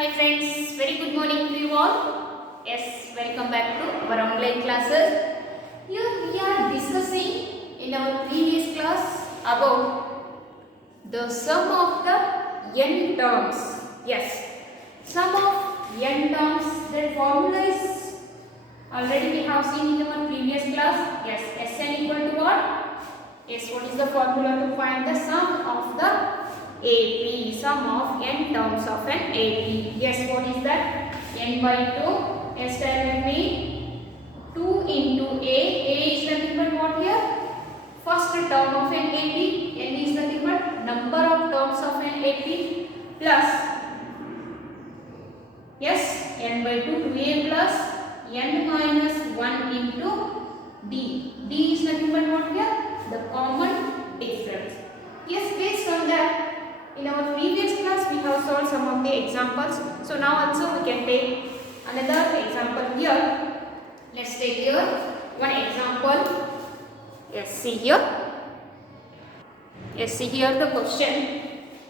Hi friends, very good morning to you all. Yes, welcome back to our online classes. Here we are discussing in our previous class about the sum of the n terms. Yes, sum of n terms, that formula is already we have seen in our previous class. Yes, Sn equal to what? Yes, what is the formula to find the sum of the AP, sum of n terms of an AP. Yes, what is that? N by 2. Yes, tell with me. 2 into A. A is nothing but what here? First term of an AP. N is nothing but number of terms of an AP plus, yes, n by 2, 2A plus n minus 1 into D. D is nothing but what here? The common difference. Yes, based on that, in our previous class we have solved some of the examples. So now also we can take another example here. Let's take here one example. Yes, see here. Yes, see here the question.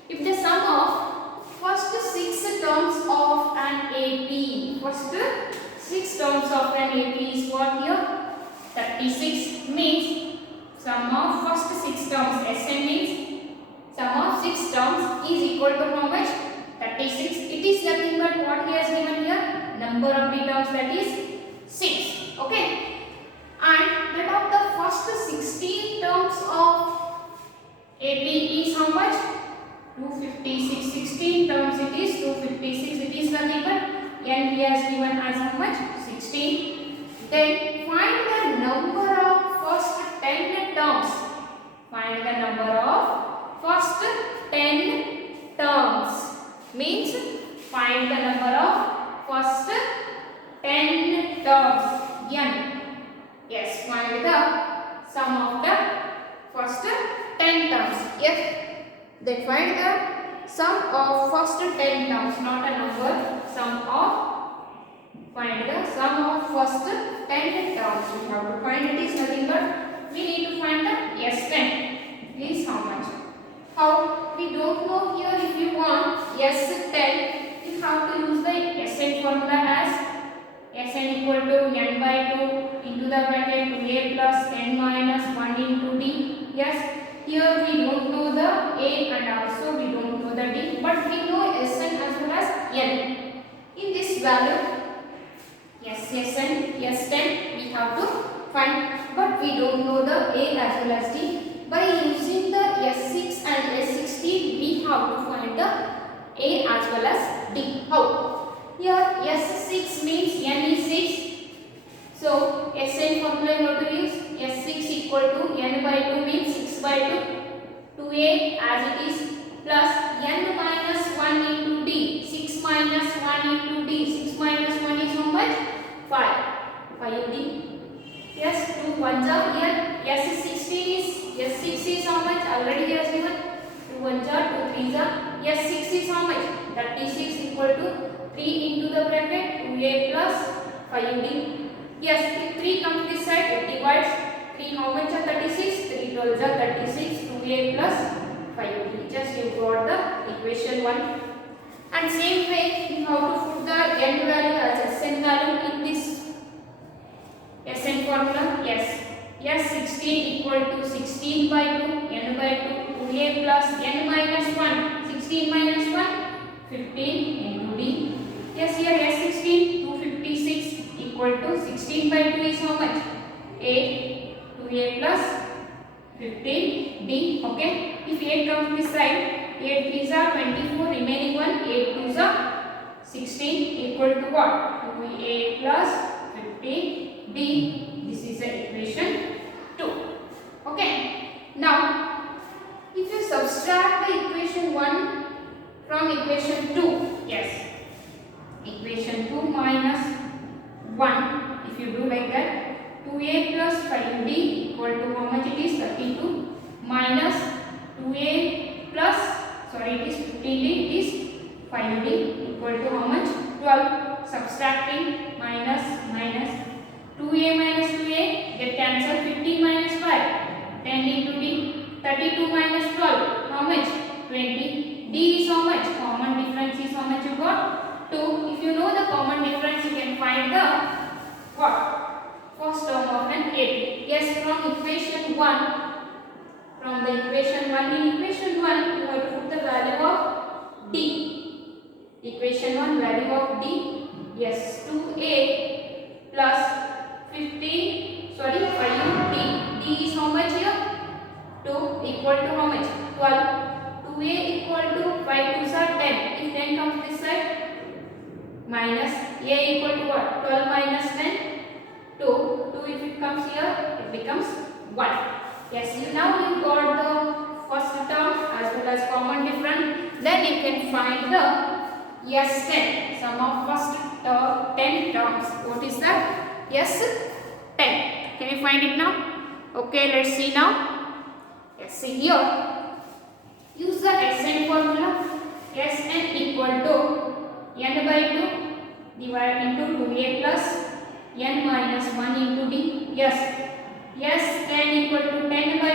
If the sum of first 6 terms of an AP, first 6 terms of an AP is what here? 36 means sum of first 6 terms, Sn means sum of 6 terms is equal to how much? 36. It is nothing but what he has given here? Number of the terms, that is 6. Okay. And that of the first 16 terms of AP is how much? 256. 16 terms it is 256. It is nothing but n he has given as how much? 16. Then find the number of first 10 terms. Find the number of first 10 terms. Means find the number of first 10 terms. N. Yes, find the sum of the first 10 terms. Yes, then find the sum of first 10 terms, not a number. Find the sum of first 10 terms. We have to find it is nothing but we need to find the S10. Means how much? How? We don't know here. If you want S10, you have to use the Sn formula as Sn equal to n by 2 into the bracket 2A plus n minus 1 into D. Yes, here we don't know the A and also we don't know the D, but we know Sn as well as n. In this value, yes, Sn, S10 we have to find, but we don't know the A as well as D. By using the S6 and S16, we have to find the A as well as D. How? Here S6 means n is 6. So Sn formula you have to use S6 equal to n by 2 means 6 by 2. 2A as it is plus n minus 1 into D. 6 minus 1 into D. 6 minus 1 is how much? 5. 5D. Yes, 2 ones are here. S16 is, S6 is how much? Already he has given. 2 ones are, 2 threes are. S6 is how much? 36 equal to 3 into the bracket 2A plus 5D. Yes, if 3 comes this side, it divides. 3 how much are 36? 3 12s are 36. 2A plus 5D. Just you got the equation 1. And same way, you have to put the n value as Sn value in this Sn formula. Yes. S16 equal to 16 by 2, n by 2, 2A plus n minus 1. 16 minus 1, 15 into D. Yes, here S16, 256 equal to 16 by 2 is how much? 8, 2A plus 15 D. Okay. If 8 comes this side, 8 3s are 24, remaining 1, 8 2s are 16 equal to what? 2A plus 15 D. This is the equation 2. Okay. Now, if you subtract the equation 1 from equation 2, yes, equation 2 minus 1, if you do like that, 2A plus 5D equal to how much it is? 32 minus 2A plus, sorry, it is 15D, it is 5D equal to how much? 12. Subtracting, minus 2A minus 2A get cancelled. 15 minus 5, 10 into D. 32 minus 12, how much? 20. D is how much? Common difference is how much you got? 2. If you know the common difference, you can find the what? First term of an AP. Yes, from equation 1. From the equation 1, in equation 1, you have to put the value of D. Equation 1, value of D. Yes, 2A plus 5D. D is how much here? 2 equal to how much? 12. 2A equal to 5 2s are 10. If 10 comes this side, minus A equal to what? 12 minus 10, 2. 2 if it comes here, it becomes 1. Yes, now you got the first term as well as common difference. Then you can find the S10, sum of first 10 terms. What is that? S10. Can you find it now? Okay, let's see now. Yes, see here. Use the Sn formula. Sn equal to n by 2 divided into 2a plus n minus 1 into d. Yes. Yes, 10 equal to 10 by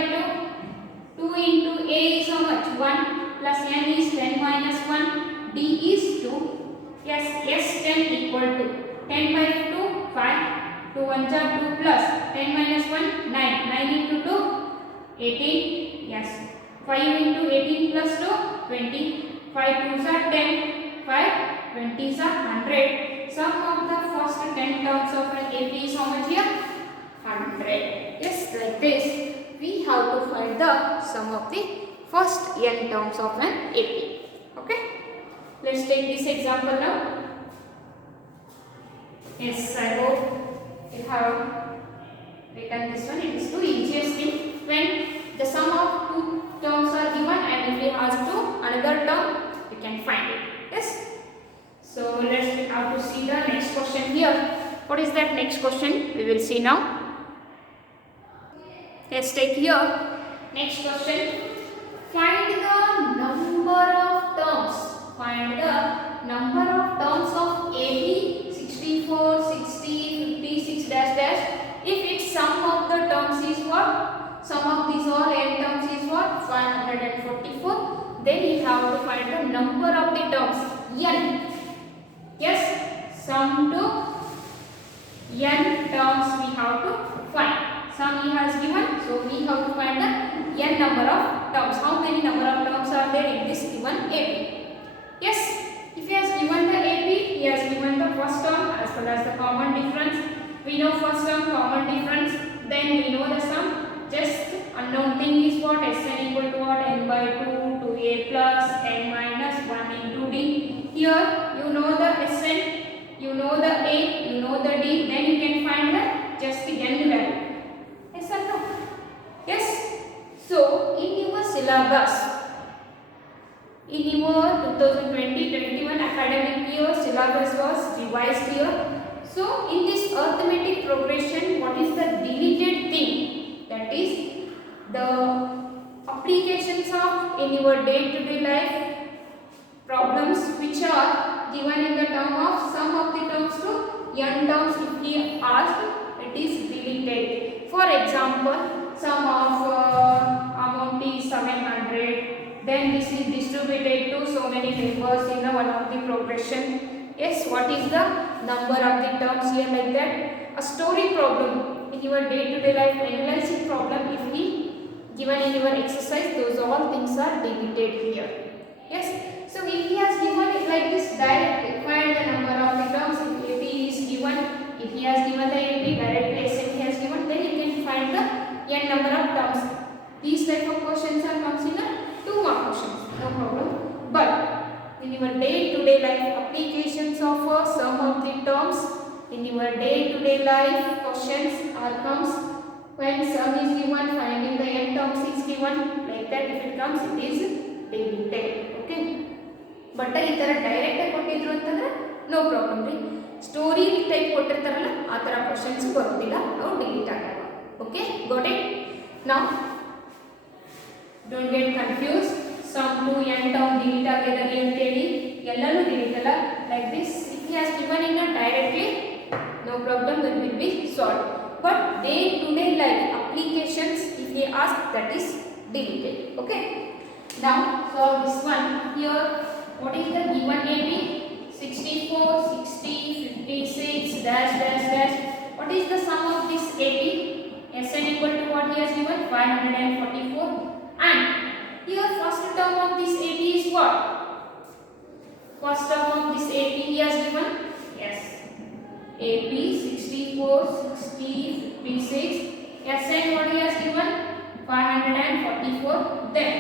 2. 2 into a is how much? 1 plus n is 10 minus 1. D is 2. Yes, S10 equal to 10 by 2, 5. 2 1 are 2 plus 10 minus 1, 9. 9 into 2, 18. Yes. 5 into 18 plus 2, 20. 5 2s are 10. 5 20s are 100. Sum of the first 10 terms of an AP is how much here? 100. Yes, like this, we have to find the sum of the first n terms of an AP. Okay. Let's take this example now. Yes, I hope you have written this one. It is too easiest thing when the sum of two terms are given and if we ask to another term, we can find it. Yes. So let's have to see the next question here. What is that next question? We will see now. Let's take here. Next question. Find the number of terms. Find the number of terms of AP 64, 60, 56 dash dash. If its sum of the terms is what? Sum of these all n terms is what? 544. Then you have to find the number of the terms n. Yes, sum to n terms we have to find. Sum he has given, so we have to find the n number of terms. How many number of terms are there in this given AP? Yes, if he has given the AP, he has given the first term as well as the common difference. We know first term, common difference, then we know the sum. Just unknown thing is what? Sn equal to what? N by 2, 2a plus n minus 1 into d. Here you know the Sn, you know the a, you know the d, then you can find the just the n value. Yes or no? Yes. So in your syllabus, in your 2020-21 academic year, syllabus was revised here. So in this arithmetic progression, what is the deleted thing? That is the applications of in your day-to-day life problems which are given in the term of sum of the terms to n terms. If we asked, it is deleted. For example, sum of amount is 700. Then this is distributed to so many members in one of the progression. Yes, what is the number of the terms here like that? A story problem in your day-to-day life analyzing problem, if we given in your exercise, those all things are deleted here. Yes, so if he has given it like this, direct find the number of the terms. If AP is given, if he has given the AP, directly Sn he has given, then you can find the n number of terms. These type of questions are comes in a 2-mark questions, no problem. But in your day-to-day life applications of sum of the terms, in your day-to-day life questions are comes when sum is given, finding the n terms is given, like that. If it comes, it is deleted. Okay. But ಈ ತರ direct ಕೊಟ್ಟಿದ್ರು ಅಂತಂದ್ರೆ no problem ರೀ. Story type ಕೊಟ್ಟಿರ್ತಾರಲ್ಲ ಆ ತರ questions ಬರೋದಿಲ್ಲ, ಅವು ಡಿಲೀಟ್ ಆಗಲ್ಲ. Okay, got it? Now don't get confuse. Sum to n term delete ಆಗಿರಲಿ ಅಂತ ಹೇಳಿ ಎಲ್ಲಾನು ಡಿಲೀಟ್ ಅಲ್ಲ. Like this if he has given in directly, no problem, that will be solved. But day to day life applications, if he ask, that is deleted. Okay. Now solve this one. Here what is the given AP? 64, 60, 56, dash, dash, dash. What is the sum of this AP? Sn equal to what he has given? 544. And here first term of this AP is what? First term of this AP he has given? Yes. AP 64, 60, 56. Sn what he has given? 544. Then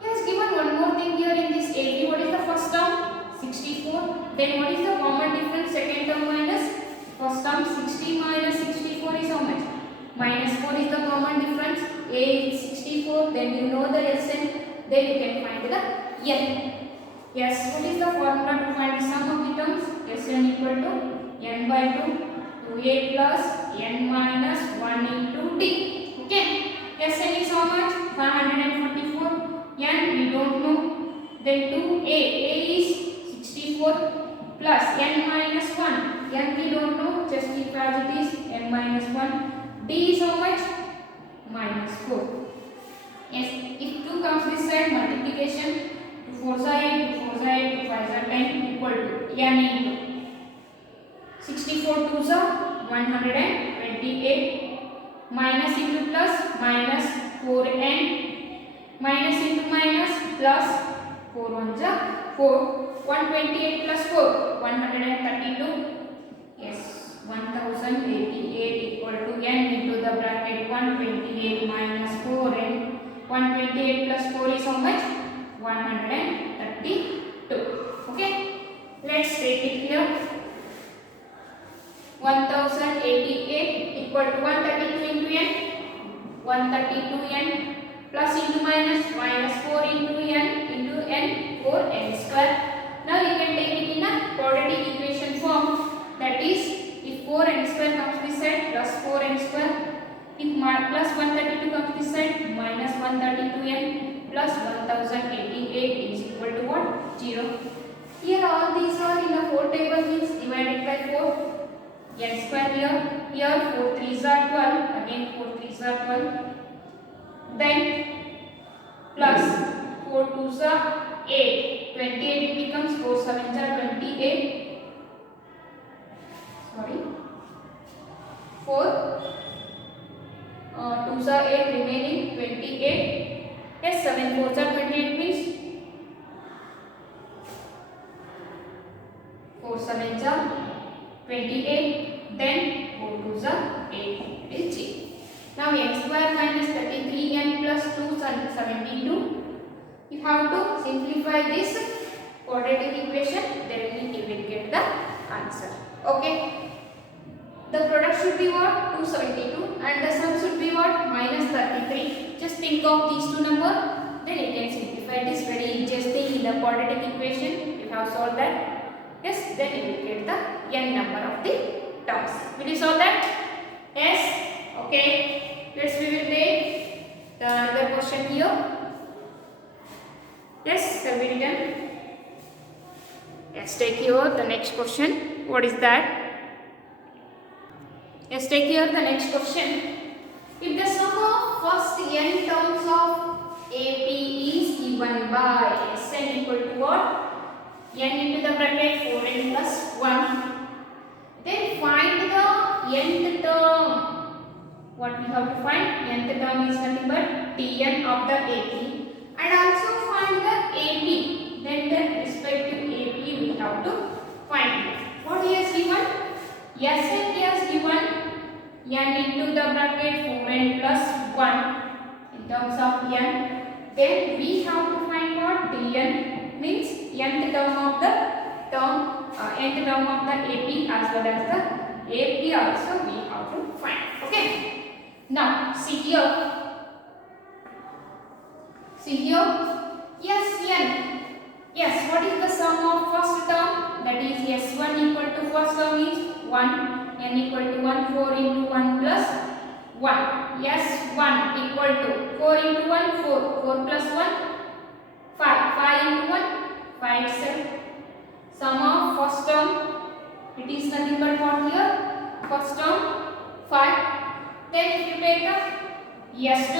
he has given one more thing here in this AP. What is the first term? 64. Then what is the common difference? Second term minus first term. 60 minus 64 is how much? Minus 4 is the common difference. A is 64. Then you know the Sn. Then you can find the n. Yes, what is the formula to find the sum of the terms? Sn equal to n by 2, 2a plus n minus 1 into t. Okay. Sn is how much? 544. N we don't know. Then 2a. A is 64 plus n minus 1. N we don't know. Just keep as it is. N minus 1. D is how much? Minus 4. Yes. If 2 comes this side, multiplication. 2 4s are 8, 2 4s are 8, 2 5s are 10 equal to n into 64 2s are 128 minus into plus minus 4n minus into minus plus 4 1s are 4 128 plus 4 132. Yes, 1088 equal to n into the bracket 128 minus 4n. 128 plus 4 is how much? 132. Okay, let's take it here. 1088 equal to 132 into n. 132n plus into minus 4 into n into n 4n square. Now you can take it in a quadratic equation form. That is, if 4n square comes this side, plus 4n square. If plus 132 comes this side, minus 132n plus 1088 is equal to what? 0. Here all these are in a 4 table, means divided by 4. N square here. Here 4 3s are 12. Again 4 3s are 12. Then plus 4 2s are 8. 28 it becomes 4 7s are 28. Sorry. 4 2s are 8, remaining 28. Yes, 7 4s are 28 means 4 7s are 28. Then 4 2s are 8. It is 3. Now n square minus 33n plus 2 72. You have to simplify this quadratic equation, then you will get the answer. Okay. The product should be what? 272 and the sum should be what? Minus 33. Just think of these two numbers, then you can simplify this very easiest thing in the quadratic equation. You have solved that. Yes, then you will get the n number of the terms. Will you solve that? Yes. Okay. Let's we will take the another question here. Yes, have we written? Yes, take here the next question. What is that? Yes, take here the next question. If the sum of first n terms of AP is given by Sn equal to what? N into the bracket 4n plus 1. Then find the nth term. What we have to find? Nth term is nothing but Tn of the AP. And also find the AP. Then the respective AP we have to find. What he has given? Sn he has given n into the bracket 4n plus 1 in terms of n. Then we have to find what? Tn means nth term of the nth term of the AP as well as the AP also we have to find. Okay. Now see here. Yes, n. Yes, what is the sum of first term? That is S1 equal to first term is 1. N equal to 1, 4 into 1 plus 1. Yes, 1 equal to 4 into 1, 4. 4 plus 1, 5. 5 into 1, 5 itself. Sum of first term, it is nothing but what here? First term, 5. Then if you take the S2,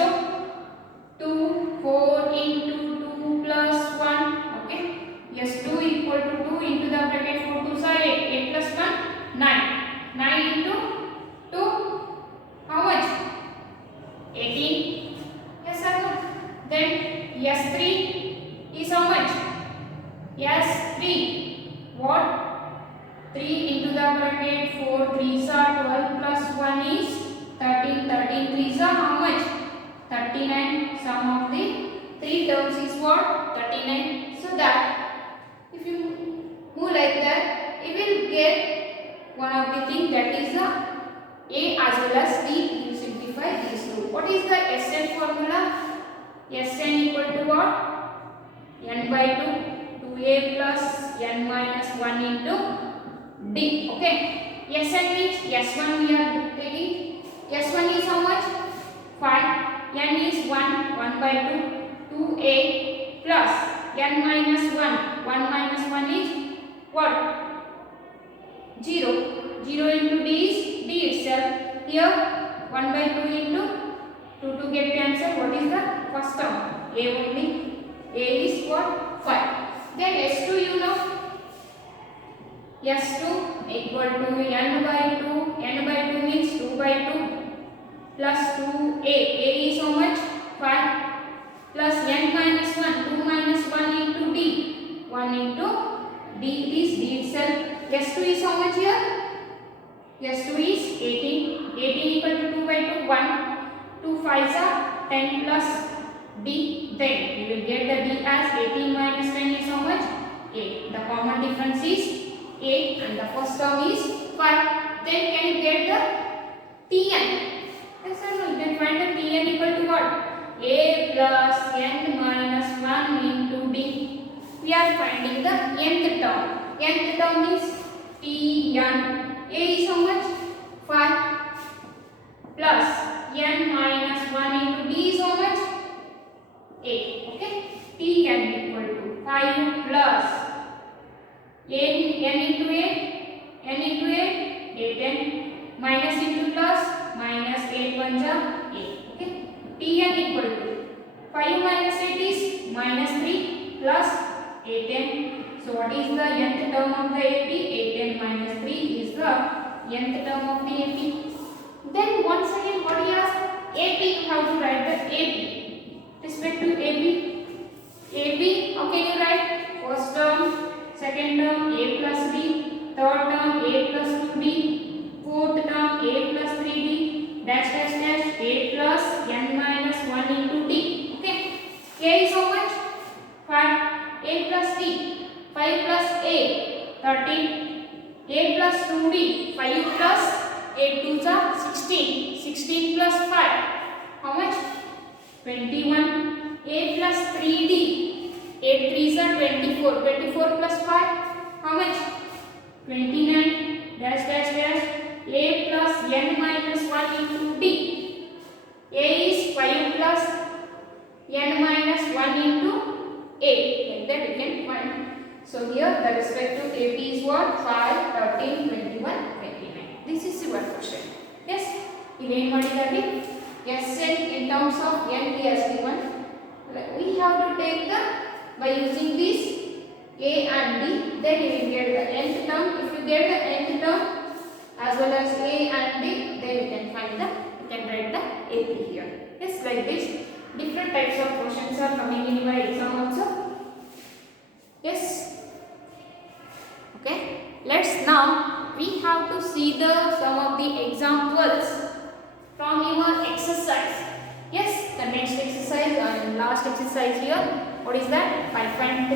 2, 4 into 2 plus 1. Okay. S2 equal Then S3 is how much? S3. What? 3 into the bracket 4 3s are 12 plus 1 is 13. 13 3s are how much? 39. Sum of the 3 terms is what? 39. So that if you move like that, you will get one of the thing, that is the A as well as D. You simplify these two. What is the Sn formula? Sn equal to what? N by 2. 2A plus N minus 1 into D. Okay. Sn means S1 we are taking. S1 is how much? 5. N is 1. 1 by 2. 2A plus N minus 1. 1 minus 1 is what? 0. 0 into D is D itself. Here 1 by 2 into 2 to get cancelled. What is the first term? A only. A is what? 5. Then S2 you know. S2 equal to N by 2. N by 2 means 2 by 2 plus 2A. A is how much? 5 plus N minus 1. 2 minus 1 into D. 1 into D is D itself. S2 is how much here? S2 is 18. 18 equal to 2 by 2. 1. 2 5s are 10 plus D. Then we will get the D as 18 minus 10 is how much? 8. The common difference is 8 and the first term is 5. Then can you get the Tn? Yes or no? You can find the Tn equal to what? A plus N minus 1 into D. We are finding the nth term. Nth term is Tn. A is how much? 5 plus N minus 1 into D is how much? 8. Okay. Tn equal to 5 plus n into a, n into a, 8n minus into plus minus 8 1 ja 8. Okay. Tn equal to 5 minus 8 is minus 3 plus 8n. So what is the nth term of the AP? 8n minus 3 is the nth term of the AP. Then once again what he asked? AP, you have to write the AP. Respect to AP. AP, how can you write? First term, second term A plus B, third term A plus 2B, fourth term A plus 3B, dash dash dash A plus N minus 1 into D. Okay. A is how much? 5. A plus D. 5 plus A, 13. A plus 2B, 5 plus 8 2s are 16. 16 plus 5, how much? 21. A plus 3D, 8 3s are 24. 24 plus 5, how much? 29. Dash dash dash A plus N minus 1 into D. A is 5 plus N minus 1 into A. Like that we can find. So here the respective AP is what? 5, 13, 21, 29. This is your question. Yes? Again ಮಾಡಿದಾಗೆ Sn in terms of n we has given. We have to take the by using this A and D. Then you will get the nth term. If you get the nth term as well as A and D, then you can find the, you can write the AP here. Yes, like this. Different types of questions are coming in your exam also. Yes. Okay. Let's now we have to see the some of the examples from your exercise. Yes, the next exercise and last exercise here. What is that? 5.3.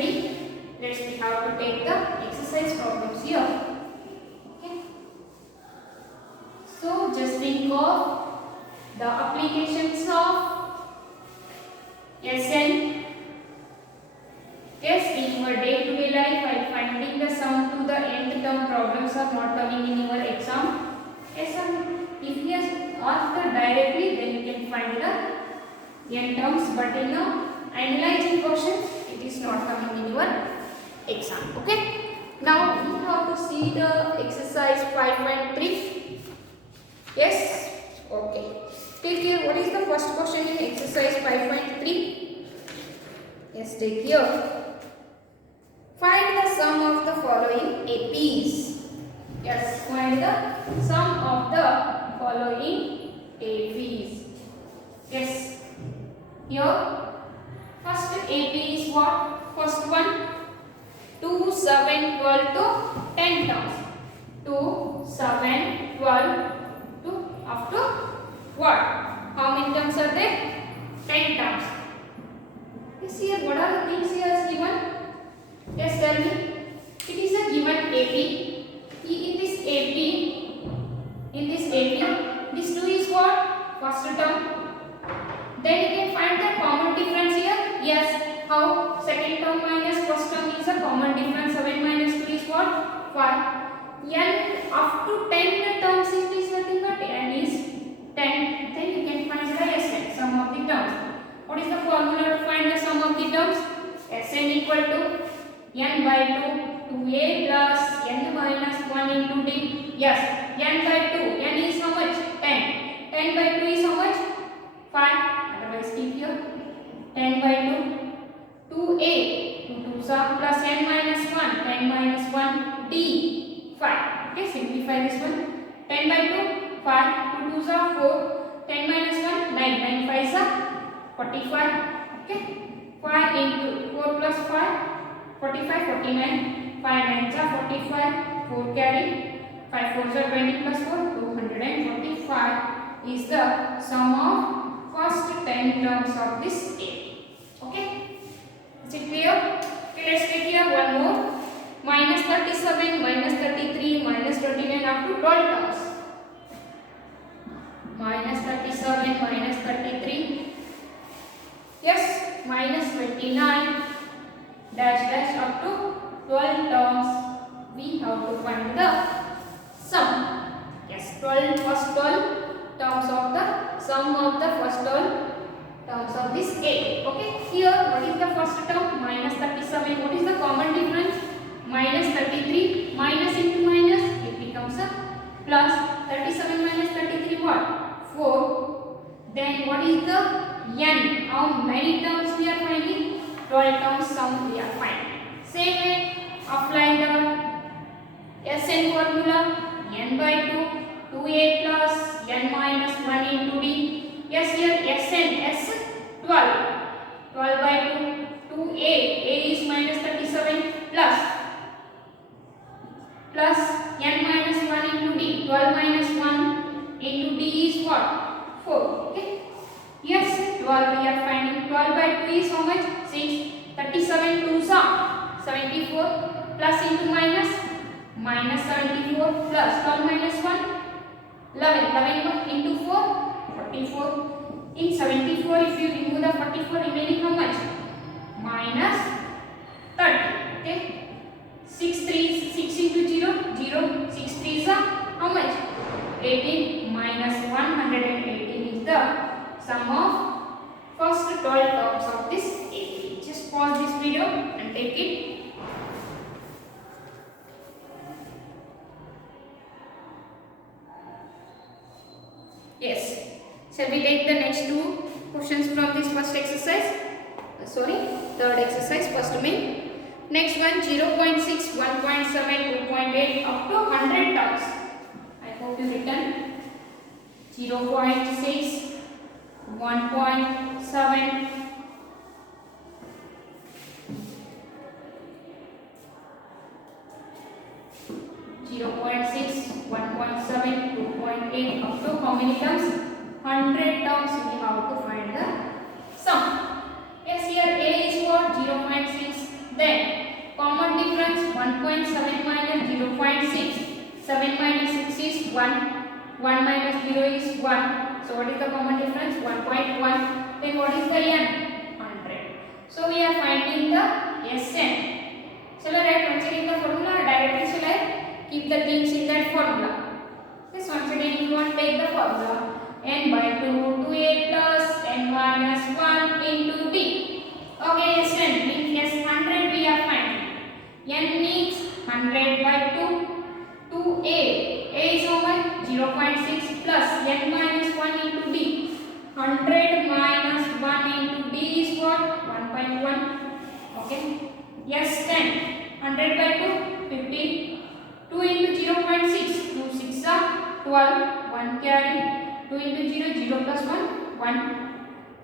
Let's we have to take the exercise problems here. Okay. So just think of the applications of Sn. Yes, in your day-to-day life, while finding the sum to the nth term problems are not coming in your exam. Yes, if he has asked directly, then you can find the n terms, but in the analyzing question, it is not coming in your exam. Okay. Now we have to see the exercise 5.3. Yes. Okay. Take here. What is the first question in exercise 5.3? Yes, take here. Find the sum of the following APs. Yes, find the sum of the following APs. Yes, here first one 2, 7, 12 to 10 terms. 2, 7, 12 to up to what? How many terms are there? 10 terms. Yes, here what are the things here is given? Yes, tell me. It is a given AP. In this AP, this 2 is what? First term. Then you can find the common difference here. Yes, how? Second term minus first term is a common difference. 7 minus 2 is what? 5. N up to 10 terms it is nothing but n is 10. Then you can find the Sn, sum of the terms. What is the formula to find the sum of the terms? Sn equal to n by 2 2a plus n minus 1 into d. Yes, n by 2. N is how much? 10. 10 by 2 is how much? 5. Otherwise keep here. 10 by 2. 2a. 2 2s are plus n minus 1. 10 minus 1 d. 5. Okay, simplify this one. 10 by 2, 5. 2 2s are 4. 10 minus 1, 9. 9 5s are 45. Okay. 5 into 4 plus 5, 45, 49. 5 9s are 45. 4 carry. 5 4s are 20 plus 4, 245 is the sum of first 10 terms of this A. Okay. Is it clear? Okay, let's take here one more. Minus 37, minus 33, minus 29 up to 12 terms. Minus 37, minus 33. Yes, minus 29, dash dash up to 12 terms. We have to find the sum. Yes, 12 first 12 terms of the sum of the first 12 terms of this A. Okay, here what is the first term? Minus 37. What is the common difference? Minus 33, minus into minus, it becomes a plus. 37 minus 33 what? 4. Then what is the n? How many terms we are finding? 12 terms sum we are finding. Same way, apply the Sn formula. N by 2, 2a plus n minus 1 into d. Yes, here Sn, S 12. 12 by 2, 2a. A is minus 37 plus n minus 1 into d. 12 minus 1 into d is what? 4. Okay. Yes, 12 we are finding. 12 by 2 is how much? 6. 37 2s are 74 plus into minus 74 plus 12 minus 1 11. 11 into 4 44. In 74 if you remove the 44 remaining how much? Minus 30. Okay. 6 into 0, 0. 6 3s are how much? 18 minus 118 is the sum of first 12 terms of this A. Just pause this video and take it. Yes. Shall we take the next two questions from this first exercise? Third exercise, first main. Next one 0.6, 1.7, 2.8 up to 100 terms. I hope you written 0.6, 1.7, 0.6, 1.7, 2.8 up to how many terms? 100 terms we have to find the sum. Yes, here A is what? 0.6. Then common difference 1.7 minus 0.6. 7 minus 6 is 1. 1 minus 0 is 1. So what is the common difference? 1.1. Then what is the n? 100. So we are finding the Sn. Shall I write once again the formula or directly shall I keep the things in that formula? Yes, once again you want to take the formula. N by 2, 2a plus n minus 1 into d. Okay, Sn means yes, 100 we are finding. N means 100 by 2. 2a. A is how much? 0.6 plus n minus 1 into d. 100 minus 1 into d is what? 1.1. Okay. Yes, 10. 100 by 2, 50. 2 into 0.6. 2 6 are 12. 1 carry. 2 into 0, 0 plus 1, 1.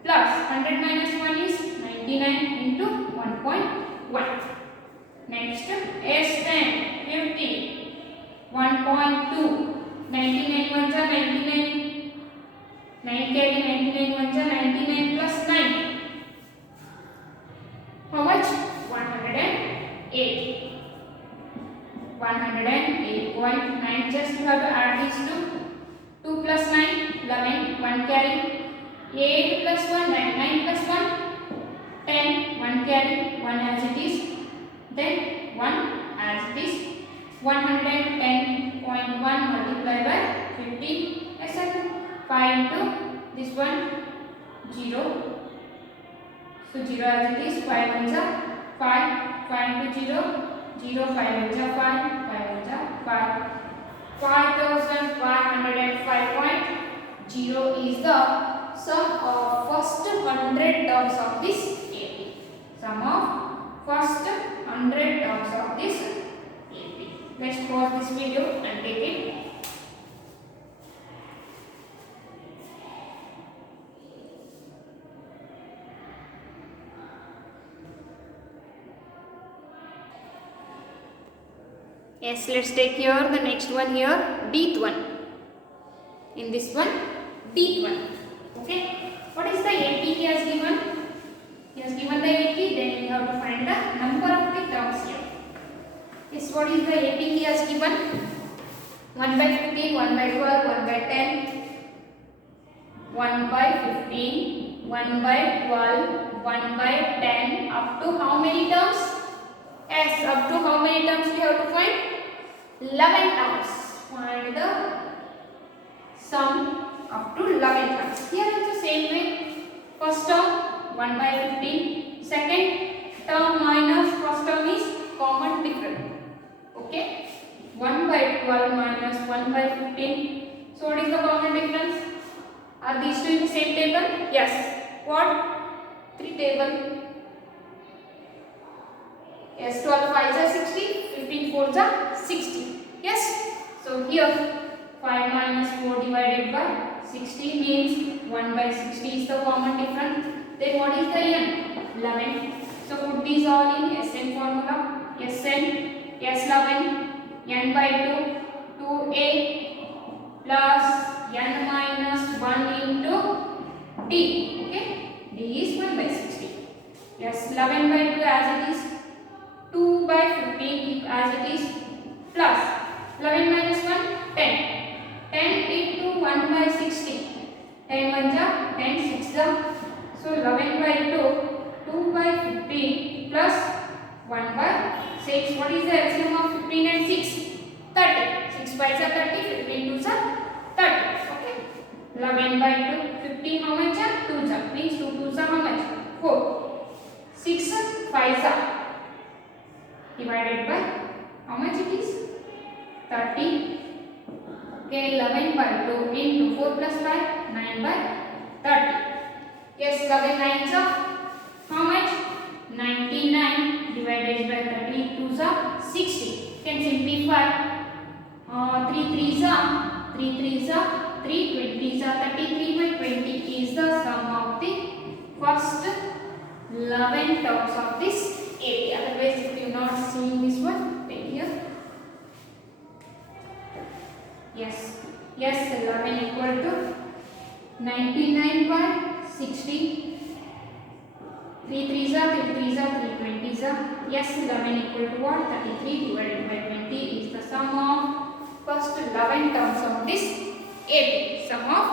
Plus 100 minus 1 is 99 into 1.1. 1. Next S10 50 1.2. 99 ones are 99. 9 carry 99 ones are 99 plus 9. How much? 108. 108.9. Just you have to add these two. 2 plus 9 11. 1 carry 8 plus 1 9. 9 plus 1 10. 1 carry 1 as it is. Then 1 as it is. 110.1 multiplied by 15. Yes, sir. 5 into this one 0. So 0 as it is. 5 ones are 5. 5 into 0. 0. 5 ones are 5. 5 ones are 5. 5505.0 is the sum of first 100 terms of this AP. Sum of first 100 terms of this AP. Let's pause this video and take it. Yes, let's take here the next one here, dth one. In this one, dth one. Okay. What is the AP he has given? He has given the AP, then we have to find the number of the terms here. Yes, what is the AP he has given? 1 by 15, 1 by 12, 1 by 10, 1 by 15, 1 by 12, 1 by 10, up to how many terms? Yes, up to how many terms we have to find? 11 terms. Find the sum up to 11 terms. Here is the same way. First term 1 by 15. Second term minus first term is common difference. Okay. 1 by 12 minus 1 by 15. So what is the common difference? Are these two in the same table? Yes. What? 3 table. Yes, 12 5s are 60, 15 4s are 60. Yes. So here 5 minus 4 divided by 60 means 1 by 60 is the common difference. Then what is the n? 11. So put these all in Sn formula. Sn S11 n by 2 2a plus n minus 1 into d. Okay. D is 1 by 60. Yes, 11 by 2 as it is. 2 by 15 as it is plus 11 minus 1 10. 10 into 1 by 60. 10 1 ja 10 6 ja. So 11 by 2 2 by 15 plus 1 by 6. What is the LCM of 15 and 6? 30. 6 by 30, 15 2 30. Okay. 11 by 2 15 how much? 2 means 2 2 how much? 4. 6 5 divided by how much it is? 30. Okay, 11 by 2 into 4 plus 5 9 by 30. Yes, 11 9s are how much? 99 divided by 30 2s are 60. Can simplify. 3 3s are 3 3s are 3 20s are 33 by 20 is the sum of the first 11 terms of this AP. Otherwise, if you are not seeing this one, take here. Yes, 11 equal to 99 by 60. 3 3s are 3 3s are 3 20s are. Yes, 11 equal to what? 33 divided by 20 is the sum of first 11 terms of this AP. Sum of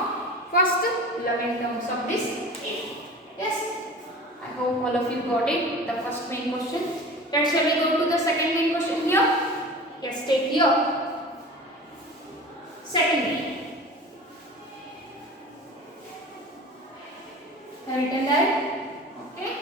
first 11 terms of this AP. Yes. I hope all of you got it. The first main question. Let's shall we go to the second main question here? Yes, take here. Second main. Have you written that? Okay.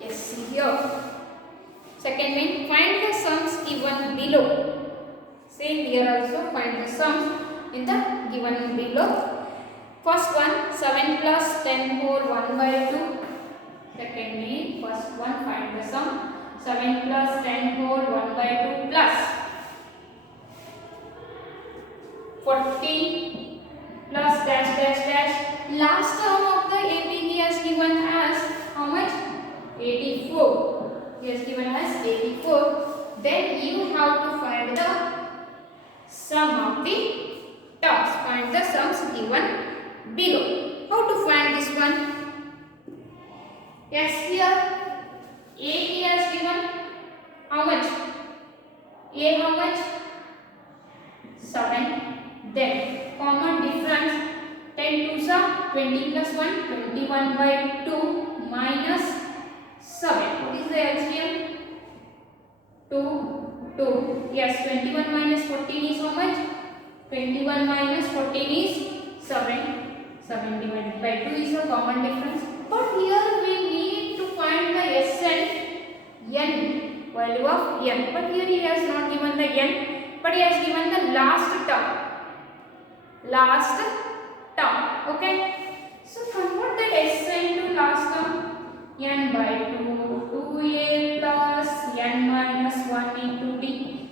Yes, see here. Second main, find the sums given below. Same here also, find the sums in the given below. First one, 7 plus 10 whole 1 by 2. Second mean, first one find the sum. 7 plus 10 whole 1 by 2 plus 40 plus dash dash dash. Last term of the AP he has given as how much? 84. He has given as 84. Then you have to find the sum of the terms. Find the sums given below. How to find this one? Yes, here A he has given how much? A how much? 7. Then common difference 10 2s are 20 plus 1, 21 by 2 minus 7. What is the LCM? 2, 2. Yes, 21 minus 14 is how much? 21 minus 14 is 7. 7 divided by 2 is a common difference. But here we need to find the S and N, value of N. But here he has not given the N, but he has given the last term. Last term. Okay. So convert the S n to last term. N by 2, 2a plus n minus 1 into d.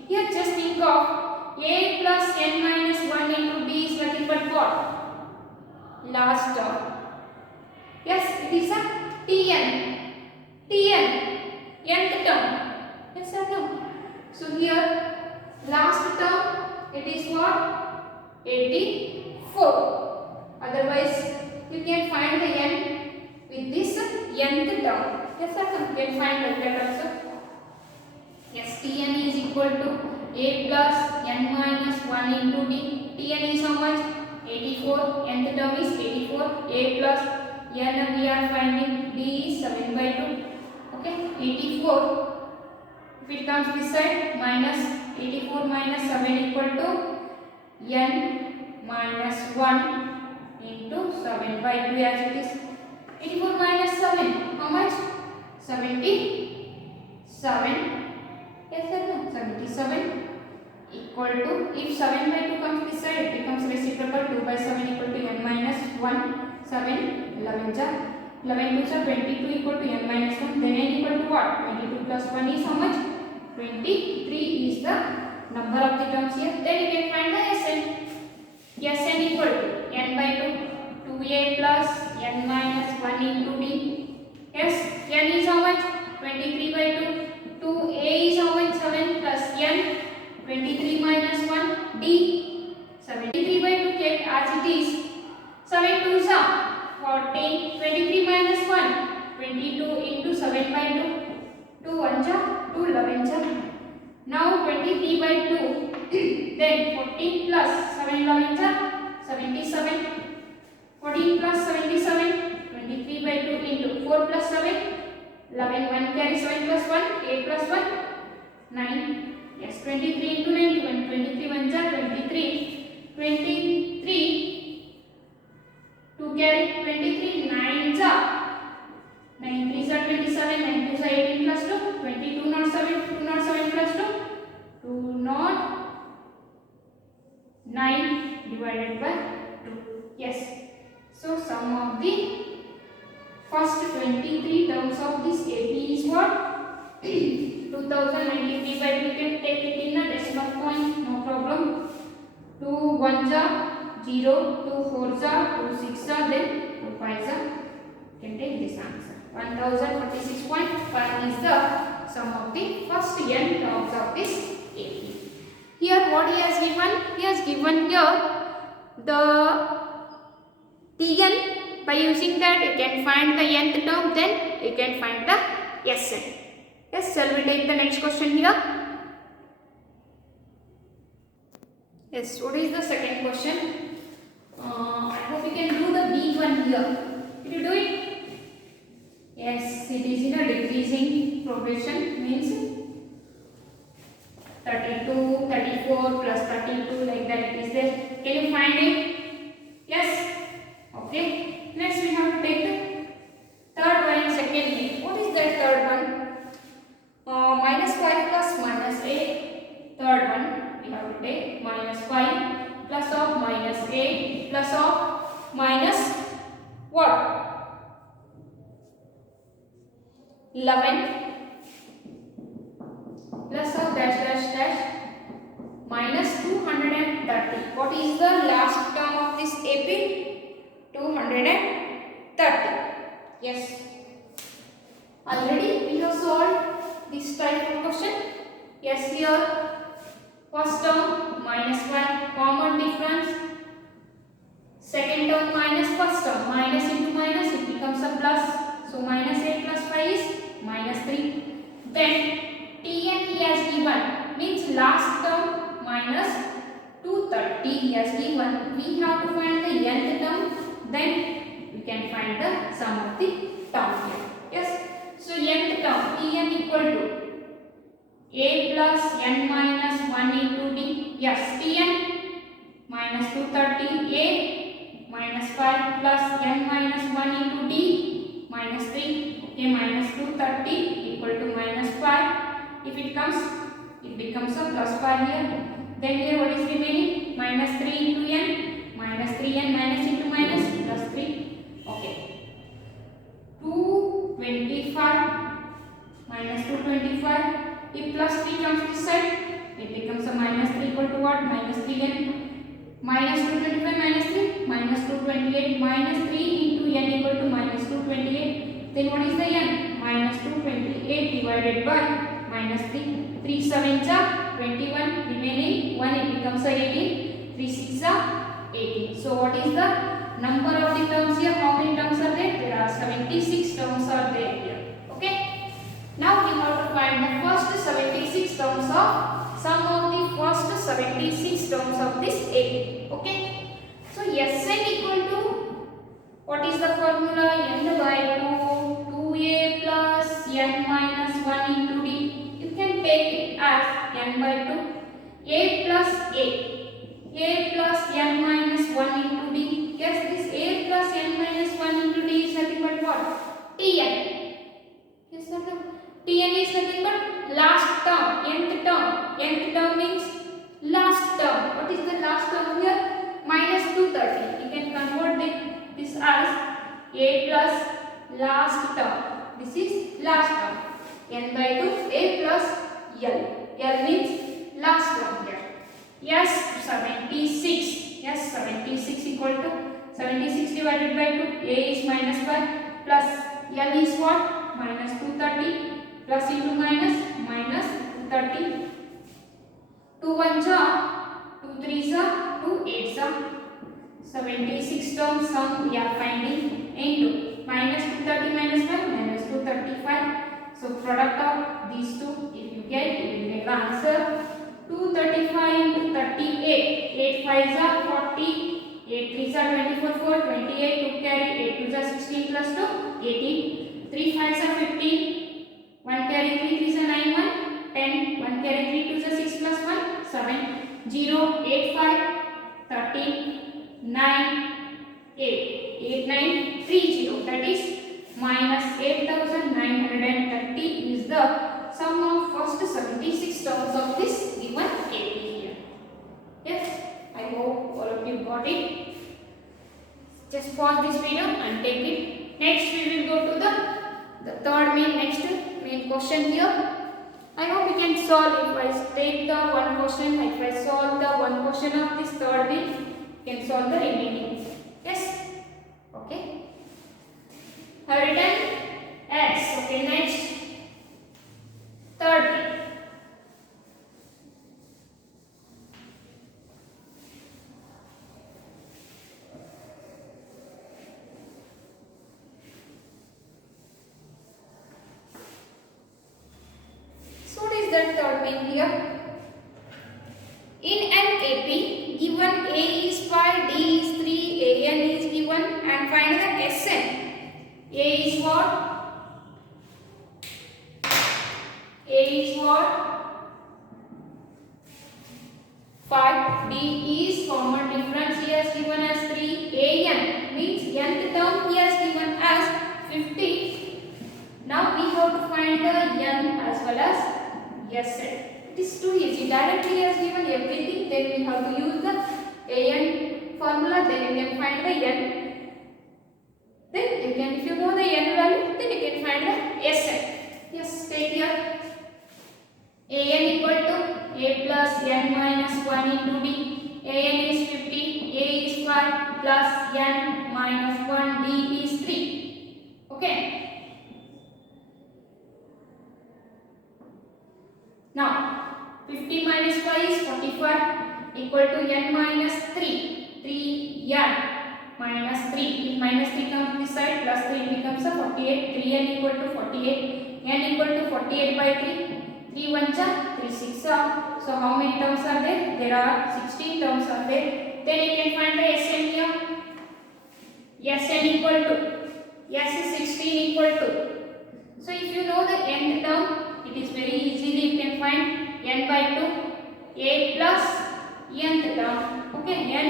Here just think of a plus n minus 1 into d is nothing but what? Last term. Yes, it is a Tn. Tn. Nth term. Yes or no? So here last term it is what? 84. Otherwise you can find the n with this nth term. Yes or no? You can find like that also. Yes, Tn is equal to a plus n minus 1 into d. Tn is how much? 84. Nth term is 84. A plus n we are finding d is 7 by 2. Okay, 84. If it comes this side, minus 84 minus 7 equal to n minus 1 into 7 by 2 as it is. 84 minus 7, how much? 77. Yes or no? 77 equal to, if 7 by 2 comes this side, it becomes reciprocal. 2 by 7 equal to n minus 1. 7, 11 ja. 11 2s are 22 equal to n minus 1. Then n equal to what? 22 plus 1 is how much? 23 is the number of the terms here. Then you can find the Sn. Sn equal to n by 2. 2a plus n minus 1 into d. Yes, n is how much? 23 by 2. 2a is how much? 7 plus n. 23 minus 1 d. 73 by 2 kept as it is. 7 2s are 14. 23 minus 1. 22 into 7 by 2. 2 1 ja. 2 11 ja. Now 23 by 2. Then 14 plus 7 11 ja. 77. 14 plus 77. 23 by 2 into 4 plus 7. 11 1 carry 7 plus 1. 8 plus 1. 9. Yes, 23 into 91. 23 1 ja. 23. 23. 2 carry 23. 9 ja. 9 3s are 27. 9 2s are 18 plus 2. 22 not 7. 2 not 7 plus 2. 2 not 9 divided by 2. Yes. So sum of the first 23 terms of this AP is what? 2093 by 2. You can take it in a decimal point. No problem. 2 1s are 0. 2 4s are 2 6s are then 2 5s are. You can take this answer. 1046.5 is the sum of the first n terms of this AP. Here what he has given? He has given here the Tn. By using that you can find the nth term, then you can find the Sn. Yes, shall we take the next question here? Yes, what is the second question? I hope you can do the big one here. Did you do it? Yes, it is in a decreasing progression, means 32, 34 plus 32 like that it is there. Can you find it? Yes? Okay. Next we have to take the third one and second one. What is that third one? Minus 5 plus minus 8. Third one we have to take minus 5 plus of minus 8 plus of minus what? 11 plus of dash dash dash minus 230. What is the last term of this AP? 230. Yes. Already we have solved this type of question. Yes, here first term minus 1, common difference. Second term minus first term, minus into minus, it becomes a plus. So minus 8 plus 5 is minus 3. Then Tn he has given, means last term minus 230 he has given. We have to find the nth term, then we can find the sum of the term here. Yes. So nth term Tn equal to a plus n minus 1 into d. Yes, Tn minus 230 a minus 5 plus n minus 1 into d minus 3. Okay, minus 230 equal to minus 5. If it comes, it becomes a plus 5 here. Then here what is remaining? Minus 3 into n, minus 3n minus into minus plus 3. Okay. 225 minus 225. If plus 3 comes this side, it becomes a minus 3 equal to what? Minus 3n. Minus 225 minus 3, minus 228 minus 3 into n equal to minus 228. Then what is the n? Minus 228 divided by minus 3. 3 7s are 21, remaining 1, it becomes a 18. 3 6 are 18. So what is the number of the terms here? How many terms are there? There are 76 terms are there here. Okay. Now we have to find the first 76 terms of sum of the first 76 terms of this AP. Okay. So Sn equal to, what is the formula? N by 2, 2a plus n minus 1 into d. You can take it as n by 2, a plus a plus n minus 1 into d. Yes, this a plus n minus 1 into d is nothing but what? Tn. Yes, nothing. Tn is nothing but last term, nth term. Nth term means last term. What is the last term here? Minus 230. You can convert this as a plus last term. This is last term. N by 2, a plus l. L means last term here. Yes, 76. Yes, 76 equal to 76 divided by 2. A is minus 5 plus l is what? Minus 230. Plus into minus, minus 230. 2 1s are, 2 3s are, 2 8s are. 76 terms sum we are finding into minus 230 minus 5 minus 235. So product of these two, if you get, you will get the answer. 235 into 38. 8 5s are 40. 8 3s are 24, 4, 28. 2 carry 8 2s are 16 plus 2, 18. 3 5s are 15. 1 carry 3 3 is a 9 1, 10, 1 carry 3 2 is a 6 plus 1, 7, 0, 8 5, 13, 9, 8, 8 9, 3 0. That is minus 8930 is the sum of first 76 terms of this given AP here. Yes, I hope all of you got it. Just pause this video and take it. Next we will go to the third main question here. I hope you can solve. If I take the one question, if I solve the one question of this third main, you can solve the remaining. Yes? Okay. Have written S. Okay, next. Third main. Here. In an AP, given A is 5, D is 3, AN is given, and find the Sn. A is what? A is what? 5. D is common difference he has given as 3. AN means nth term he has given as 50. Now we have to find the n as well as Sn. It is too easy. Directly he has given everything, then we have to use the an formula, then you can find the n. Then you can, if you know the n value, then you can find the Sn. Yes, take here. An equal to a plus n minus 1 into d. An is 50, a is 5 plus n minus 1, d is 3. Okay. Now 50 minus 5 is 45 equal to n minus 3. 3n minus 3. If minus 3 comes this side, plus 3 becomes a 48. 3n equal to 48. n equal to 48 by 3. 3 1 ja, 3 6 ja. So how many terms are there? There are 16 terms are there. Then you can find the Sn here. Sn equal to, S is 16 equal to. So if you know the nth term, it is very easily you can find n by 2, a plus nth term. Okay, n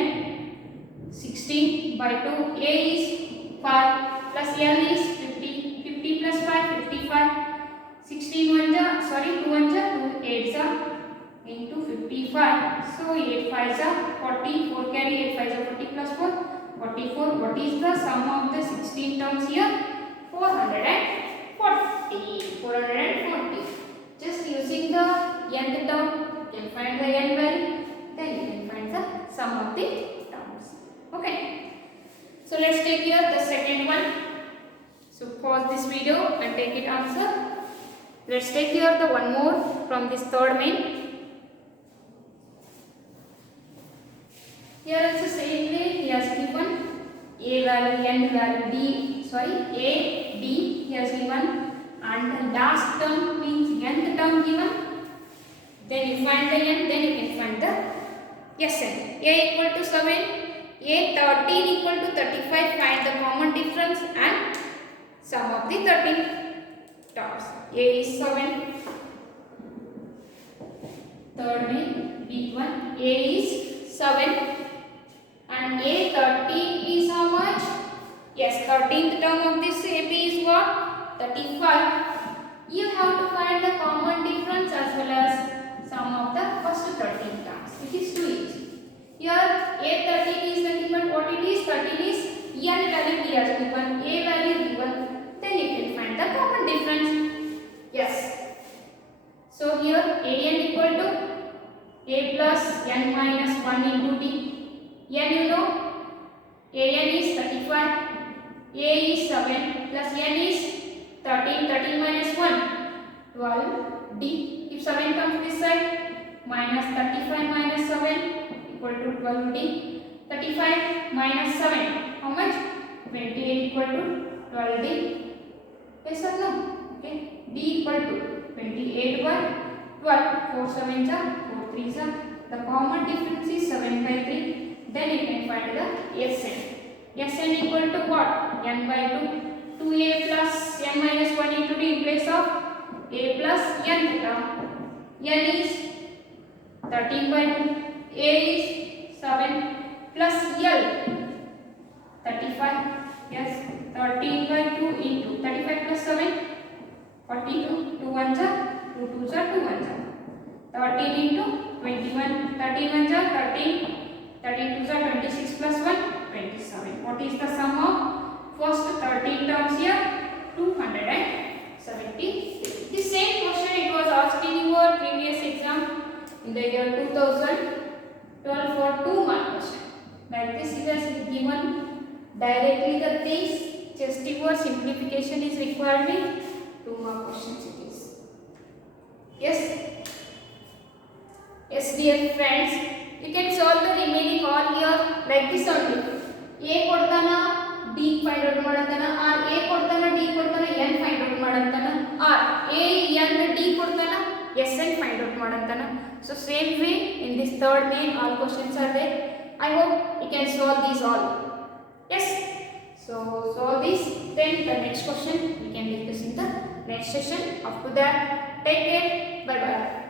16 by 2, a is 5 plus n is 50. 50 plus 5, 55. 16 1 ja, sorry 2 1 ja, 2 8 ja into 55. So 8 5 ja 40, 4 carry 8 5 ja 40 plus 4, 44. What is the sum of the 16 terms here? 440. Just using the nth term, you can find the n value, then you can find the sum of the terms. Okay. So let's take here the second one. So pause this video and take it answer. Let's take here the one more from this third main. Here also same way he has given a value, n value, d, sorry, a, d he has given, and the last term means nth term given. Then you find the n, then you can find the Sn. A equal to 7, a 13 equal to 35, find the common difference and sum of the 13 terms. A is 7, third main, B1, A is 7 and A 13 is how much? Yes, 13th term of this AB is what? 35. You have to find the common difference as well as sum of the first 13 terms. It is too easy. Here A13 is the given, what it is? 13 is n value he has given, A value given. Then you can find the common difference. Yes. So here An equal to a plus n minus 1 into d. N you know, An is 35, a is 7 plus n is 13, 13 minus 1, 12, d. If 7 comes this side, minus 35 minus 7 equal to 12d. 35 minus 7, how much? 28 equal to 12d. Yes or no? Okay. D equal to 28 by 12. 4 7 ja, 4 3 ja. The common difference is 7 by 3. Then you can find the Sn. Sn equal to what? N by 2. 2a plus n minus 1 into d in place of a plus n term. N is 13 by 2. A is 7 plus L 35. Yes, 13 by 2 into 35 plus 7. 42, 2 1 ja, 2 2 ja, 2 1 ja. 13 into 21, 13 1 ja, 13, 13 2 ja, 26 plus 1, 27. What is the sum of first 13 terms here? 270. The same question it was asked in your previous exam in the year 2012 for 2 mark question. Like this it has given directly the things, just your simplification is required with 2 mark questions it is. Yes. Yes dear friends, you can solve the remaining all here like this only. A kodtana D find out madantana, or A kodtana D kodtana N find out madantana, or A N D kodtana Sn find out madantana. So same way in this third main all questions are there. I hope you can solve these all. Yes. So solve this, then the next question we can discuss in the next session. Up to that, take care, bye bye.